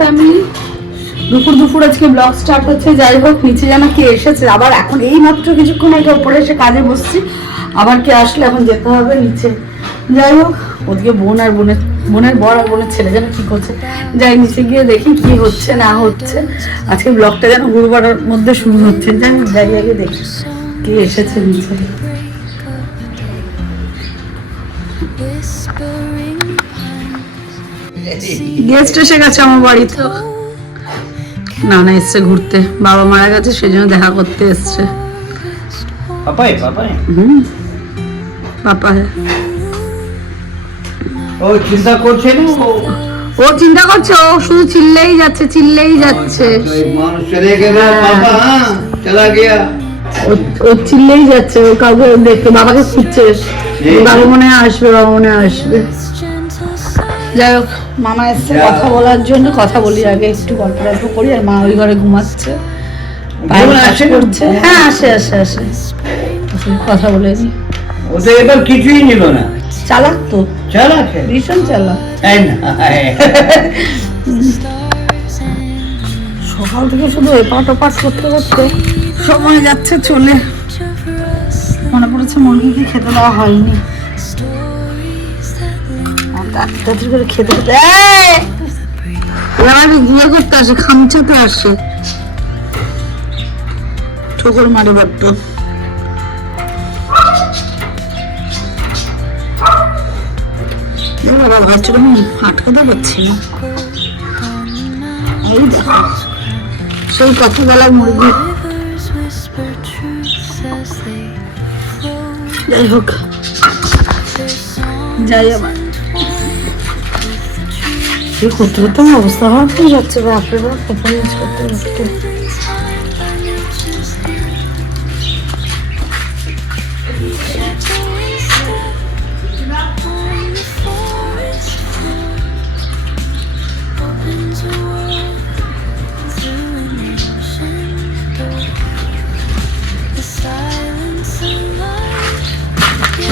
Family, দুপুর আজকে blog start হচ্ছে। যাই হোক, নিচে যেন কে এসেছে আবার, এখন এই মাত্র কিছুক্ষণ আগে উপরে এসে কাজে বসছি, আবার কে আসলে এখন যেতে হবে নিচে। যাই হোক, ওদিকে বোনের বর আর বোনের ছেলে যেন কি করছে, যাই নিচে গিয়ে দেখি কি হচ্ছে না হচ্ছে। আজকে ব্লগটা যেন গুরুবারের মধ্যে শুরু হচ্ছে। যাই আগে দেখি কে এসেছে নিচে। গেস্ট এসে গেছে আমার বাড়িতে। না এসছে ঘুরতে, বাবা মারা গেছে সেজন্য দেখা করতে এসছে। পাপাই পাপা ও চিন্তা করছে না, ও চিন্তা করছে, ও শুধু চিল্লেই যাচ্ছে। মানুষ চলে গেল, পাপা চলা গিয়া, ও চিল্লেই যাচ্ছে, ও কাউকে দেখতে বাবাকে খুঁজছে, বাবা মনে আসবে। যাই হোক, মামা এসছে কথা বলার জন্য, কথা বলি আগে, একটু গল্প করি। আর মা ওই ঘরে ঘুমাচ্ছে, করছে। হ্যাঁ আসে কথা বলে নি। ওদের এবার কিছুই নিল না, চালাক তো, ভীষণ চালাক। সকাল থেকে শুধু এপাট ওপাট করতে সময় যাচ্ছে চলে। মনে পড়েছে মুরগিকে খেতে দেওয়া হয়নি, করে খেতে গিয়ে করতে আসে, খামচাতে আসে, ঠোকর মারে বাড়তো। বাচ্চাটা আমি আটকাতে পারছি না। এই দেখো, সেই কথা বলা মুরগি। যাই হোক, আবার করতে আমার অবস্থা খারাপ হয়ে যাচ্ছে। বাপরে বাপ, পারফরমেন্স করতে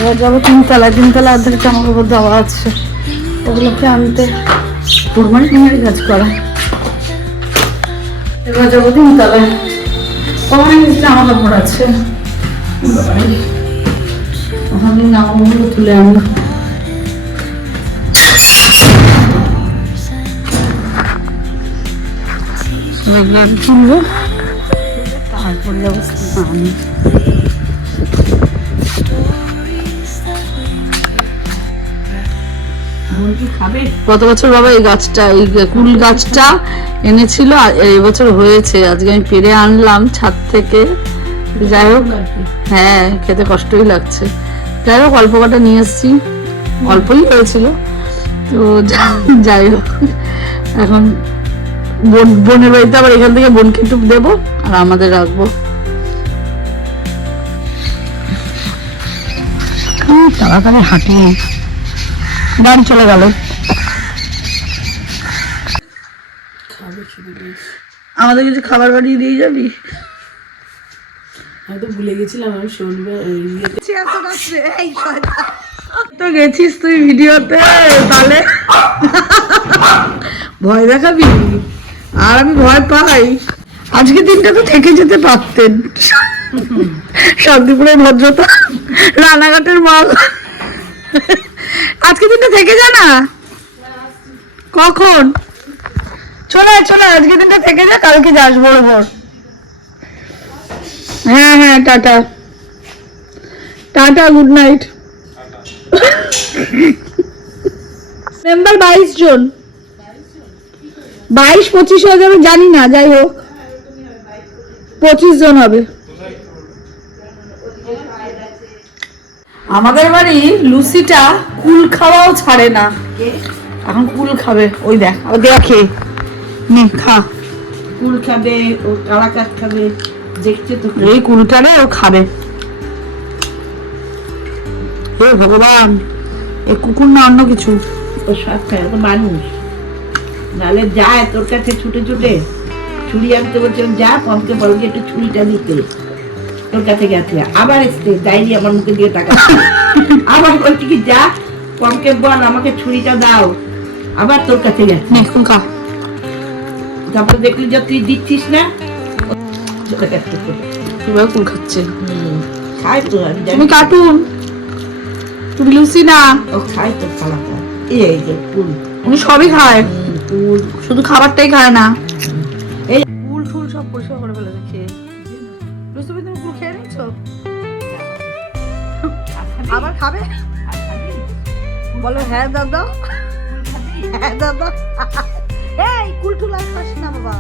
এবার যাবো তিনতলায় অর্ধেক জামা কাপড় দেওয়া আছে, ওগুলোকে আনতে, কুরবানি কাজ করা। এবার যাবো তিনতলায়, অনেক জামা কাপড় আছে, ওখানে জামাগুলো তুলে আনবো। তুলবো, তারপরে যাবো স্নান। গত বছর বাবা এই গাছটা, এই কুল গাছটা এনেছিল, এবছর হয়েছে। আজকে আমি পেরে আনলাম ছাদ থেকে। যাই হোক, হ্যাঁ খেতে কষ্টই লাগছে। যাই হোক, অল্প কটা নিয়ে এসছি, অল্পই হয়েছিল। তো যাই হোক, এখন বোনের বাড়িতে আবার এখান থেকে বোনকে একটু দেবো আর আমাদের রাখবো। তাড়াতাড়ি হাঁটি, বাড়ি চলে গেল। আমাদের কিছু খাবার বানিয়ে দিয়ে যাবি? আমি তো ভুলে গেছিলাম, আমি শনিবার তো গেছিস তুই ভিডিওতে, তাহলে ভয় দেখাবি? আর আমি ভয় পাই। আজকে দিনটা তো থেকে যেতে পারতেন। শান্তিপুরের ভদ্রতা, রানাঘাটের মাল। আজকে দিনটা থেকে যা না। কখন? চলে আজকে দিনটা থেকে যা, কালকে যাস বরাবর। হ্যাঁ টাটা গুড নাইট। মেম্বার 22 জন, 22-25 হয়ে যাবে জানি না। যাই হোক 25 জন হবে। আমাদের বাড়ি লুসিটা কুল খাওয়াও ছাড়ে না, এখন কুল খাবে। ওই দেখে নে, খা কুল খাবে, ও কালাকাত খাবে, দেখছে তো। এই কুলটারে ও খাবে। হে ভগবান, এ কুকুর না অন্য কিছু? ও সব খায়, তো মানুষ। নাহলে যায় তোর কাছে ছুটে ছুরি আনতে বলছে, যা পমকে বল যে একটু ছুরিটা দিতে, তোর কাছে গেছে। আবার এসছে, যাইনি আমার মুখে দিয়ে টাকা। আবার বলছি কি, যা পমকে বল আমাকে ছুরিটা দাও, আবার তোর কাছে গেছে। নে কুল খা। তারপরে দেখলি যে তুই দিচ্ছিস না, কিভাবে কুল খাচ্ছে। খাই তো আমি জানি। তুমি কার্টুন, তুমি লুসি না। ও খাই তো খালাটা, এই যে কুল, উনি সবই খায়, কুল শুধু খাবারটাই খায় না। এই কুল টুল সব পরিষ্কার করে ফেলেছে খেয়ে। লুসি তুমি কুল খেয়ে নিচ্ছো, আবার খাবে? বলো হ্যাঁ দাদা, হ্যাঁ দাদা। এই কুল টুল আর খাস না বাবা।